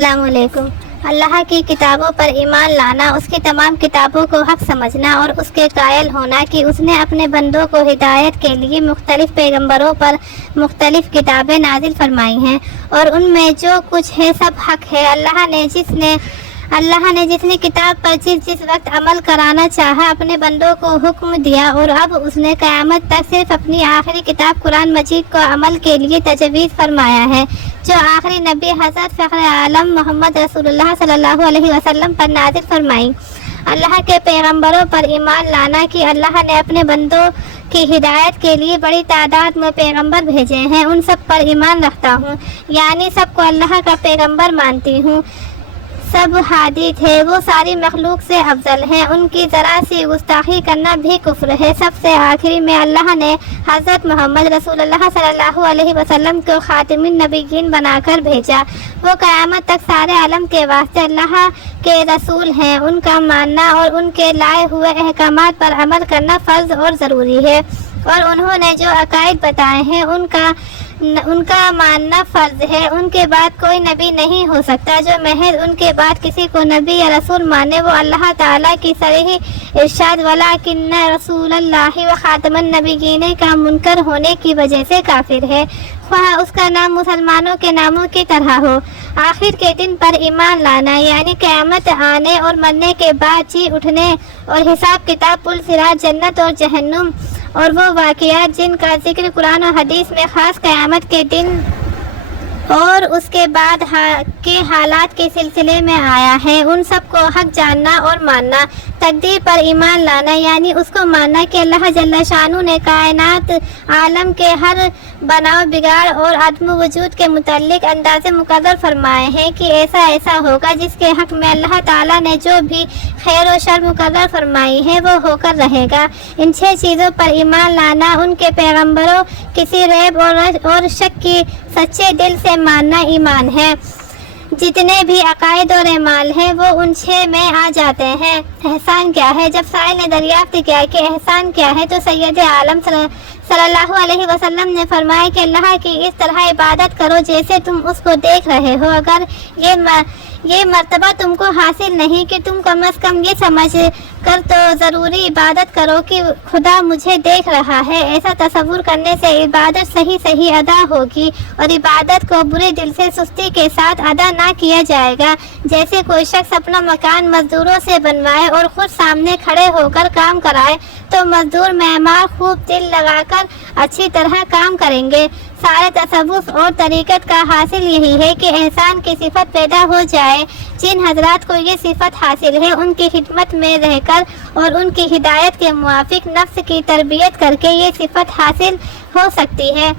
السلام علیکم۔ اللہ کی کتابوں پر ایمان لانا، اس کی تمام کتابوں کو حق سمجھنا اور اس کے قائل ہونا کہ اس نے اپنے بندوں کو ہدایت کے لیے مختلف پیغمبروں پر مختلف کتابیں نازل فرمائی ہیں اور ان میں جو کچھ ہے سب حق ہے۔ اللہ نے جس نے کتاب پر جس وقت عمل کرانا چاہا اپنے بندوں کو حکم دیا، اور اب اس نے قیامت تک صرف اپنی آخری کتاب قرآن مجید کو عمل کے لیے تجویز فرمایا ہے، جو آخری نبی حضرت فخر عالم محمد رسول اللہ صلی اللہ علیہ وسلم پر نازل فرمائی۔ اللہ کے پیغمبروں پر ایمان لانا کہ اللہ نے اپنے بندوں کی ہدایت کے لیے بڑی تعداد میں پیغمبر بھیجے ہیں، ان سب پر ایمان رکھتا ہوں، یعنی سب کو اللہ کا پیغمبر مانتی ہوں۔ سب ہادی تھے، وہ ساری مخلوق سے افضل ہیں، ان کی ذرا سی گستاخی کرنا بھی کفر ہے۔ سب سے آخری میں اللہ نے حضرت محمد رسول اللہ صلی اللہ علیہ وسلم کو خاتم النبیین بنا کر بھیجا۔ وہ قیامت تک سارے عالم کے واسطے اللہ کے رسول ہیں، ان کا ماننا اور ان کے لائے ہوئے احکامات پر عمل کرنا فرض اور ضروری ہے، اور انہوں نے جو عقائد بتائے ہیں ان کا ماننا فرض ہے۔ ان کے بعد کوئی نبی نہیں ہو سکتا، جو محض ان کے بعد کسی کو نبی یا رسول مانے وہ اللہ تعالیٰ کی صریح ارشاد وَلَٰكِنَّ رَسُولَ اللَّهِ وَخَاتَمَ النَّبِيِّينَ کا منکر ہونے کی وجہ سے کافر ہے، خواہ اس کا نام مسلمانوں کے ناموں کی طرح ہو۔ آخر کے دن پر ایمان لانا، یعنی قیامت آنے اور مرنے کے بعد جی اٹھنے اور حساب کتاب، پل صراط، جنت اور جہنم اور وہ واقعات جن کا ذکر قرآن و حدیث میں خاص قیامت کے دن اور اس کے بعد کے حالات کے سلسلے میں آیا ہے، ان سب کو حق جاننا اور ماننا۔ تقدیر پر ایمان لانا، یعنی اس کو ماننا کہ اللہ جل شانہ نے کائنات عالم کے ہر بناؤ بگاڑ اور عدم وجود کے متعلق اندازے مقرر فرمائے ہیں کہ ایسا ہوگا، جس کے حق میں اللہ تعالیٰ نے جو بھی خیر و شر مقرر فرمائی ہے وہ ہو کر رہے گا۔ ان 6 چیزوں پر ایمان لانا، ان کے پیغمبروں کسی ریب اور شک کی سچے دل سے ماننا ایمان ہے۔ جتنے بھی عقائد اور اعمال ہیں وہ ان 6 میں آ جاتے ہیں۔ احسان کیا ہے؟ جب سائل نے دریافت کیا کہ احسان کیا ہے تو سید عالم صلی اللہ علیہ وسلم نے فرمایا کہ اللہ کی اس طرح عبادت کرو جیسے تم اس کو دیکھ رہے ہو۔ اگر یہ مرتبہ تم کو حاصل نہیں کہ تم کم از کم یہ سمجھ کر تو ضروری عبادت کرو کہ خدا مجھے دیکھ رہا ہے، ایسا تصور کرنے سے عبادت صحیح ادا ہوگی، اور عبادت کو برے دل سے سستی کے ساتھ ادا نہ کیا جائے گا۔ جیسے کوئی شخص اپنا مکان مزدوروں سے بنوائے اور خود سامنے کھڑے ہو کر کام کرائے تو مزدور معمار خوب دل لگا کر اچھی طرح کام کریں گے۔ سارے تصوف اور طریقت کا حاصل یہی ہے کہ احسان کی صفت پیدا ہو جائے۔ جن حضرات کو یہ صفت حاصل ہے ان کی خدمت میں رہ کر اور ان کی ہدایت کے موافق نفس کی تربیت کر کے یہ صفت حاصل ہو سکتی ہے۔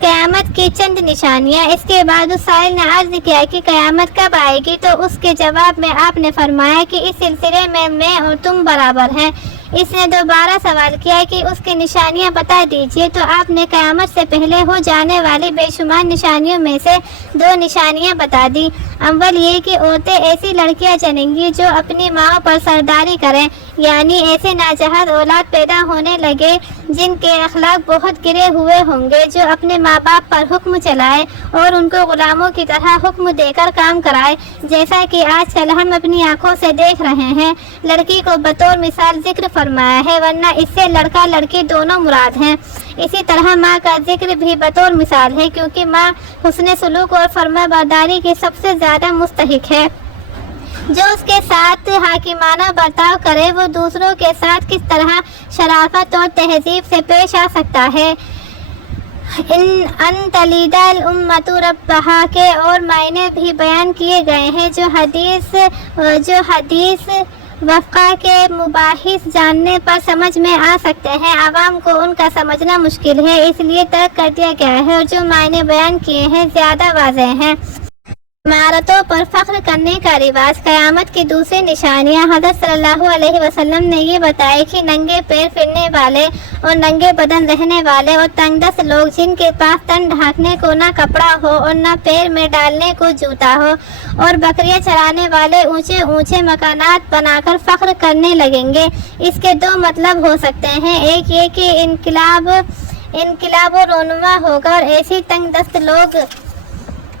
قیامت کی چند نشانیاں۔ اس کے بعد اس سائل نے عرض کیا کہ قیامت کب آئے گی؟ تو اس کے جواب میں آپ نے فرمایا کہ اس سلسلے میں اور تم برابر ہیں۔ اس نے دوبارہ سوال کیا کہ اس کی نشانیاں بتا دیجیے، تو آپ نے قیامت سے پہلے ہو جانے والی بے شمار نشانیوں میں سے 2 نشانیاں بتا دی۔ اول یہ کہ عورتیں ایسی لڑکیاں جنیں گی جو اپنی ماں پر سرداری کریں، یعنی ایسے ناجہاز اولاد پیدا ہونے لگے جن کے اخلاق بہت گرے ہوئے ہوں گے، جو اپنے ماں باپ پر حکم چلائے اور ان کو غلاموں کی طرح حکم دے کر کام کرائے، جیسا کہ آج کل ہم اپنی آنکھوں سے دیکھ رہے ہیں۔ لڑکی کو بطور مثال ذکر فرمایا ہے، ورنہ اس سے لڑکا لڑکی دونوں مراد ہیں۔ اسی طرح ماں کا ذکر بھی بطور مثال ہے، کیونکہ ماں حسن سلوک اور فرما برداری کی سب سے زیادہ مستحق ہے۔ جو اس کے ساتھ حاکمانہ برتاؤ کرے وہ دوسروں کے ساتھ کس طرح شرافت اور تہذیب سے پیش آ سکتا ہے۔ ان تلیدہ الامۃ ربہا کے اور معنی بھی بیان کیے گئے ہیں، جو حدیث وفقہ کے مباحث جاننے پر سمجھ میں آ سکتے ہیں، عوام کو ان کا سمجھنا مشکل ہے، اس لیے ترک کر دیا گیا ہے، اور جو معنی بیان کیے ہیں زیادہ واضح ہیں۔ عمارتوں پر فخر کرنے کا رواج۔ قیامت کی دوسری نشانیاں۔ حضرت صلی اللہ علیہ وسلم نے یہ بتایا کہ ننگے پیر پھرنے والے اور ننگے بدن رہنے والے اور تنگ دست لوگ، جن کے پاس تن ڈھانکنے کو نہ کپڑا ہو اور نہ پیر میں ڈالنے کو جوتا ہو، اور بکریاں چرانے والے اونچے مکانات بنا کر فخر کرنے لگیں گے۔ اس کے 2 مطلب ہو سکتے ہیں، ایک یہ کہ انقلاب و رونما ہوگا اور ایسی تنگ دست لوگ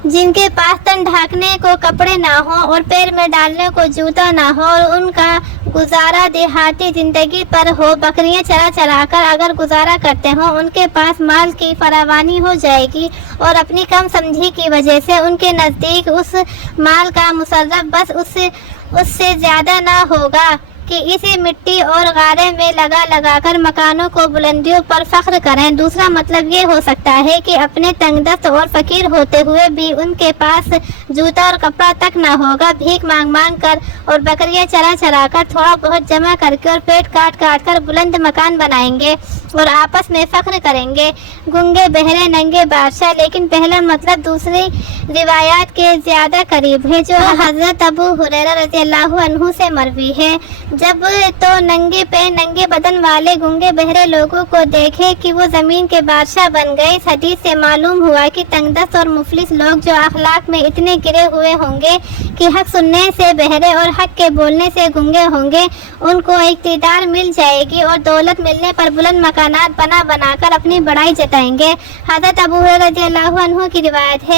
جن کے پاس تن ڈھانکنے کو کپڑے نہ ہوں اور پیر میں ڈالنے کو جوتا نہ ہو اور ان کا گزارا دیہاتی زندگی پر ہو، بکریاں چرا چرا کر اگر گزارا کرتے ہوں، ان کے پاس مال کی فراوانی ہو جائے گی اور اپنی کم سمجھی کی وجہ سے ان کے نزدیک اس مال کا مصرف بس اس سے زیادہ نہ ہوگا کہ اسی مٹی اور غارے میں لگا کر مکانوں کو بلندیوں پر فخر کریں۔ دوسرا مطلب یہ ہو سکتا ہے کہ اپنے تنگ دست اور فقیر ہوتے ہوئے بھی ان کے پاس جوتا اور کپڑا تک نہ ہوگا، بھیک مانگ کر اور بکریاں چرا کر تھوڑا بہت جمع کر کے اور پیٹ کاٹ کر بلند مکان بنائیں گے اور آپس میں فخر کریں گے۔ گنگے بہرے ننگے بادشاہ، لیکن پہلا مطلب دوسری روایات کے زیادہ قریب ہے جو حضرت ابو ہریرہ رضی اللہ عنہ سے مروی ہے۔ جب تو ننگے پیر ننگے بدن والے گنگے بہرے لوگوں کو دیکھے کہ وہ زمین کے بادشاہ بن گئے۔ اس حدیث سے معلوم ہوا کہ تنگ دست اور مفلس لوگ جو اخلاق میں اتنے گرے ہوئے ہوں گے کہ حق سننے سے بہرے اور حق کے بولنے سے گنگے ہوں گے، ان کو اقتدار مل جائے گی اور دولت ملنے پر بلند مکانات بنا کر اپنی بڑائی جتائیں گے۔ حضرت ابو ہریرہ رضی اللہ عنہ کی روایت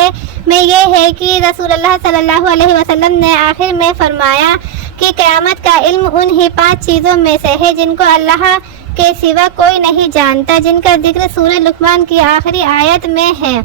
میں یہ ہے کہ رسول اللہ صلی اللہ علیہ وسلم نے آخر میں فرمایا کہ قیامت کا علم انہی 5 چیزوں میں سے ہے جن کو اللہ کے سوا کوئی نہیں جانتا، جن کا ذکر سورہ لقمان کی آخری آیت میں ہے۔